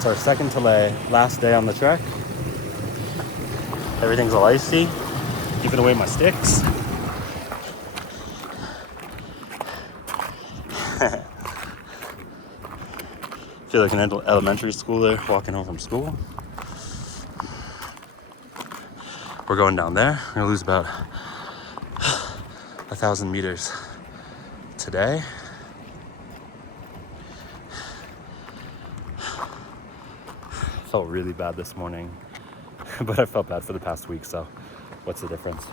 It's our second to last day on the trek. Everything's all icy. Giving away my sticks. Feel like an elementary schooler walking home from school. We're going down there. We're gonna lose about 1,000 meters today. Felt really bad this morning, but I felt bad for the past week, so what's the difference?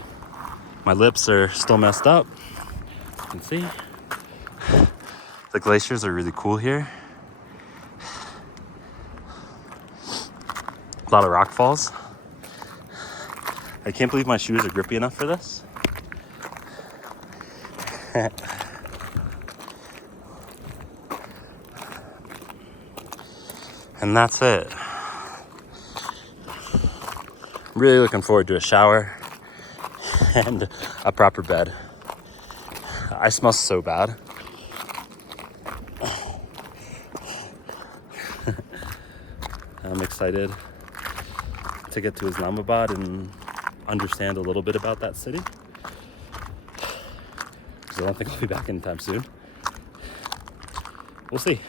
My lips are still messed up. You can see. The glaciers are really cool here. A lot of rock falls. I can't believe my shoes are grippy enough for this. And that's it. I'm really looking forward to a shower and a proper bed. I smell so bad. I'm excited to get to Islamabad and understand a little bit about that city. I don't think I'll be back anytime soon. We'll see.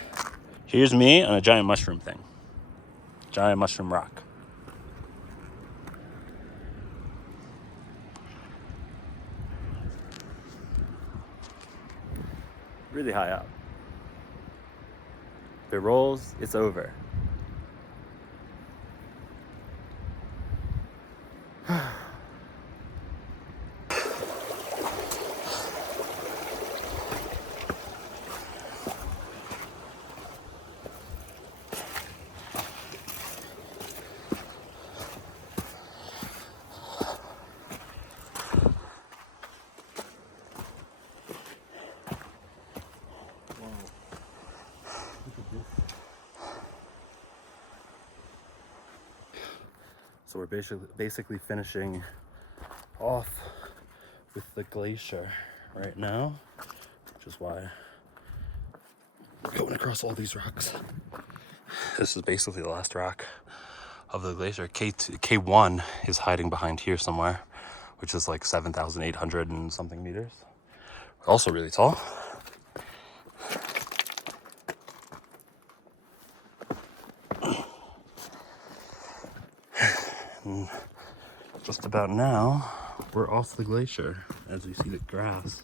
Here's me on a giant mushroom thing. Giant mushroom rock. Really high up. If it rolls, it's over. So we're basically finishing off with the glacier right now, which is why we're going across all these rocks. This is basically the last rock of the glacier. K1 is hiding behind here somewhere, which is like 7,800 and something meters. Also really tall. And just about now, we're off the glacier as we see the grass.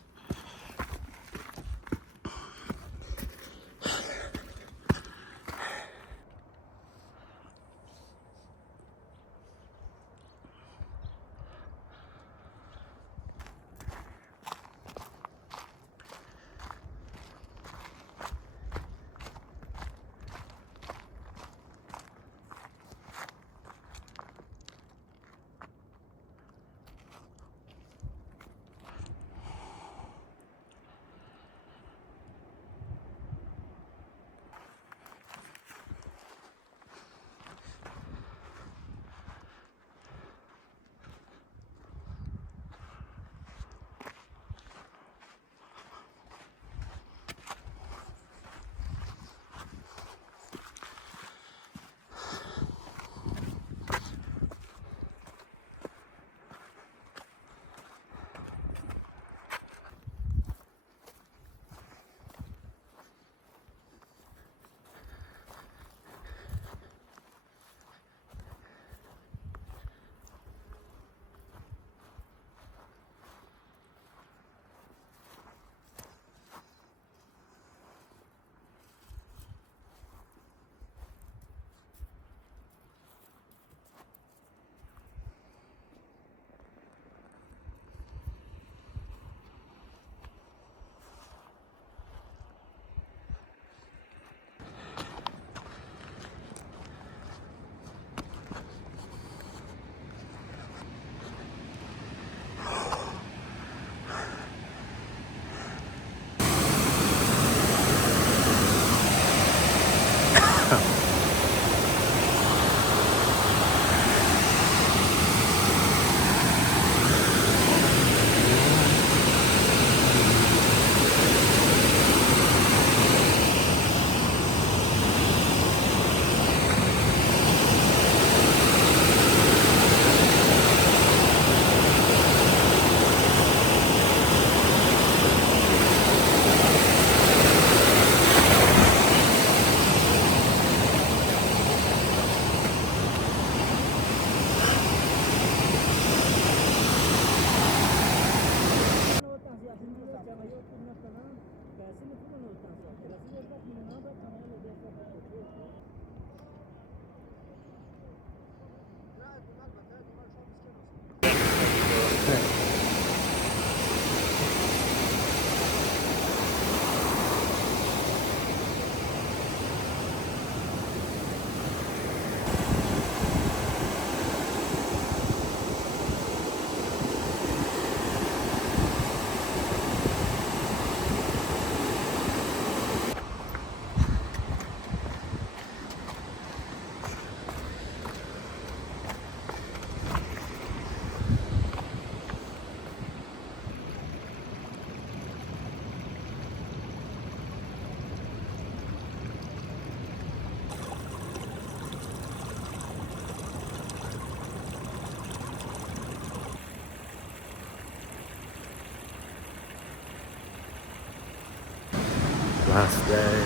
Last day,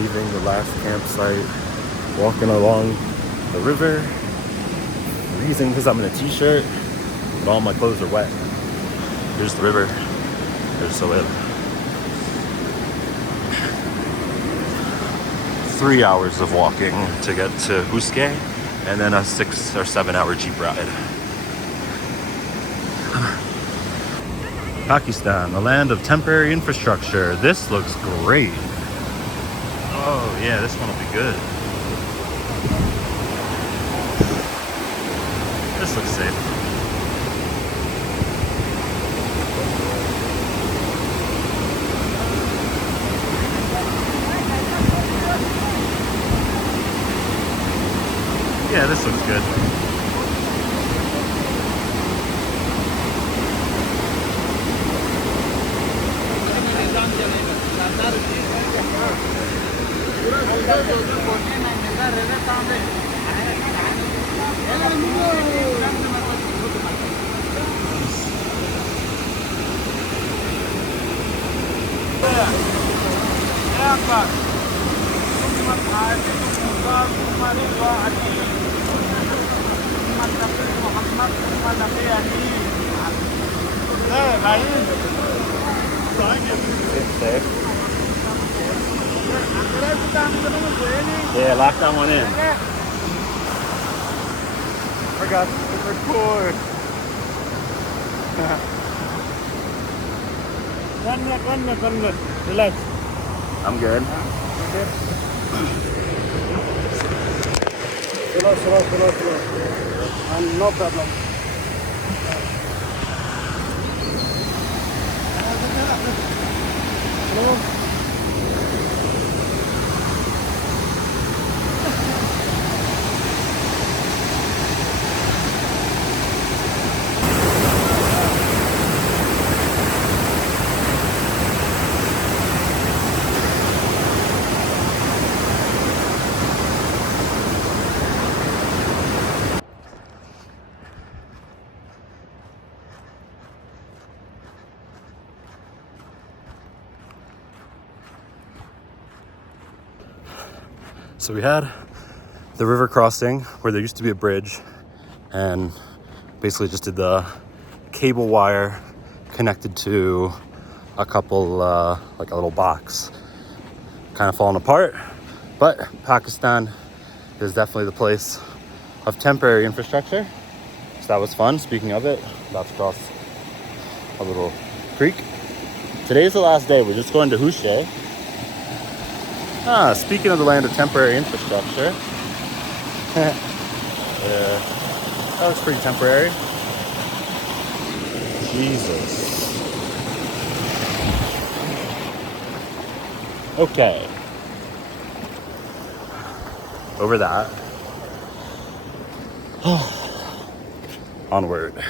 leaving the last campsite, walking along the river, freezing because I'm in a t-shirt, but all my clothes are wet. Here's the river, there's Soel. 3 hours of walking to get to Huske, and then a 6 or 7 hour Jeep ride. Pakistan, the land of temporary infrastructure. This looks great. Oh yeah, this one will be good. This looks safe. Yeah, this looks good. Yeah, lock that one in. Forgot to record. 1 minute. Relax. I'm good. Okay. Slow. And no problem. Slow. So we had the river crossing where there used to be a bridge, and basically just did the cable wire connected to a couple, like a little box. Kind of falling apart, but Pakistan is definitely the place of temporary infrastructure. So that was fun. Speaking of it, about to cross a little creek. Today's the last day. We're just going to Huche. Speaking of the land of temporary infrastructure, that looks pretty temporary. Jesus. Okay. Over that. Onward.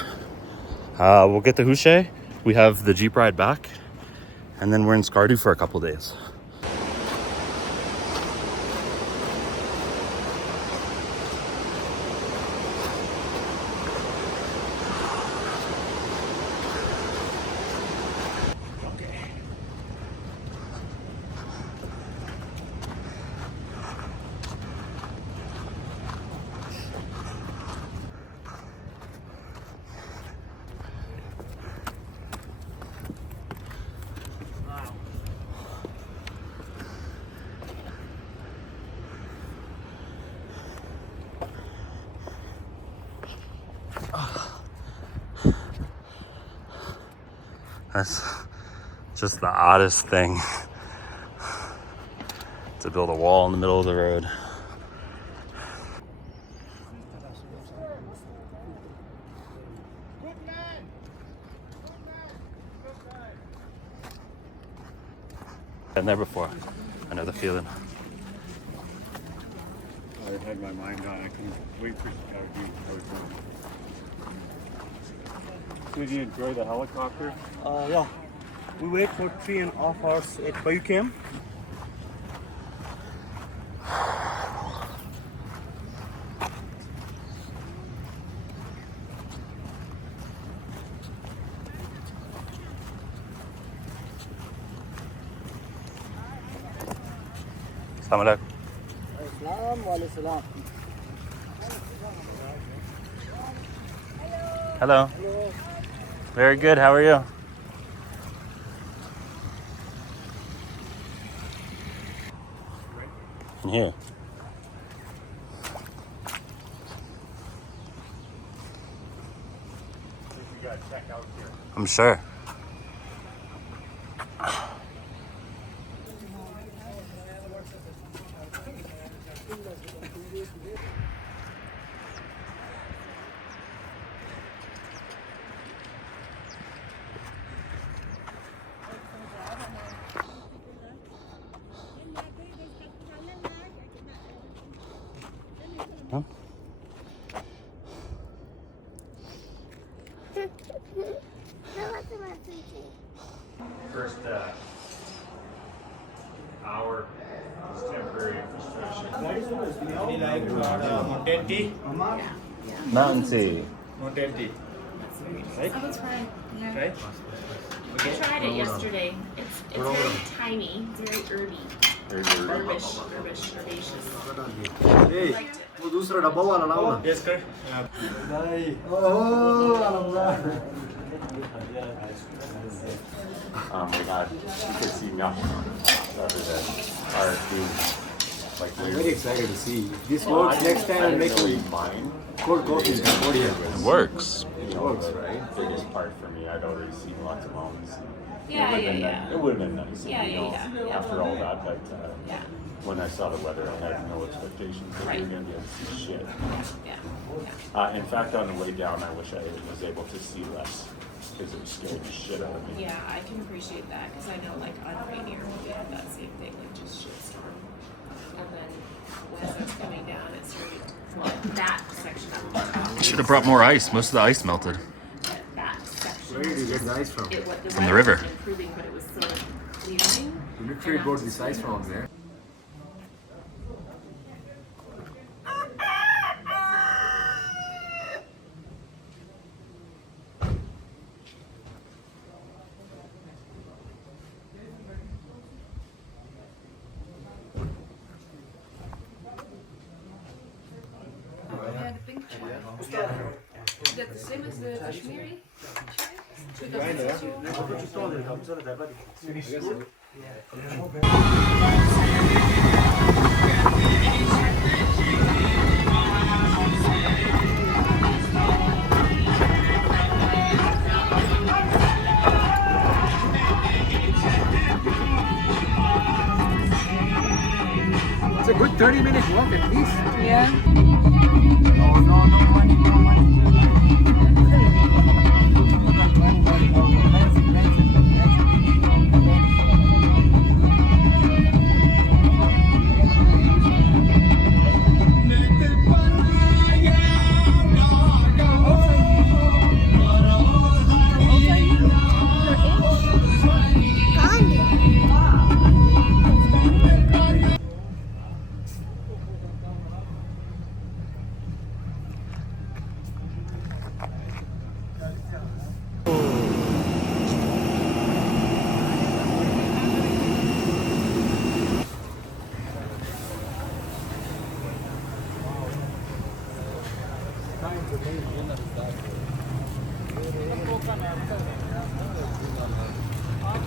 We'll get to Huche. We have the Jeep ride back, and then we're in Skardu for a couple days. That's just the oddest thing, to build a wall in the middle of the road. Been there before. I know the feeling. I had my mind on it. I couldn't wait for Skardu. Did you enjoy the helicopter? Yeah. We wait for 3.5 hours at Bayukem. Assalamu alaikum. Hello. Very good. How are you? In here. We gotta check out here. I'm sure. Huh? First hour is temporary infrastructure. Mountain tea? Mountain tea. Mountain tea. Oh, it's fine. Yeah. Right? I tried it yesterday. It's very tiny. It's very herby. Herbish. Herbaceous. I liked it. वो दूसरा डब्बा वाला ना वाला Yes, sir. Oh my god, you could see nothing other than our food. Like I'm very excited to see if this works next time and make me mine. cold coffee in Cambodia. Works. It works, right? Biggest part for me, I'd already seen lots of mountains. Yeah, yeah. It would have been nice, Yeah, you know, yeah. after all that, but Yeah. when I saw the weather, I had no expectations that we Right. were going to be able to see shit. Yeah. In fact, on the way down, I wish I was able to see less because it was scaring the shit out of me. Yeah, I can appreciate that because I know, like, on Rainier, we had that same thing, like, just shitstorm. And then as it's coming down, it started to flood that section up the top. Should have brought more ice. Most of the ice melted. That section. Where did you get the ice from? It was From the river. was improving, but it was still clearing. You literally brought this ice from there. Yeah, the pink cherry. Is that the same as the Kashmiri cherry? It's a good 30-minute walk at least. Yeah. No money, no money.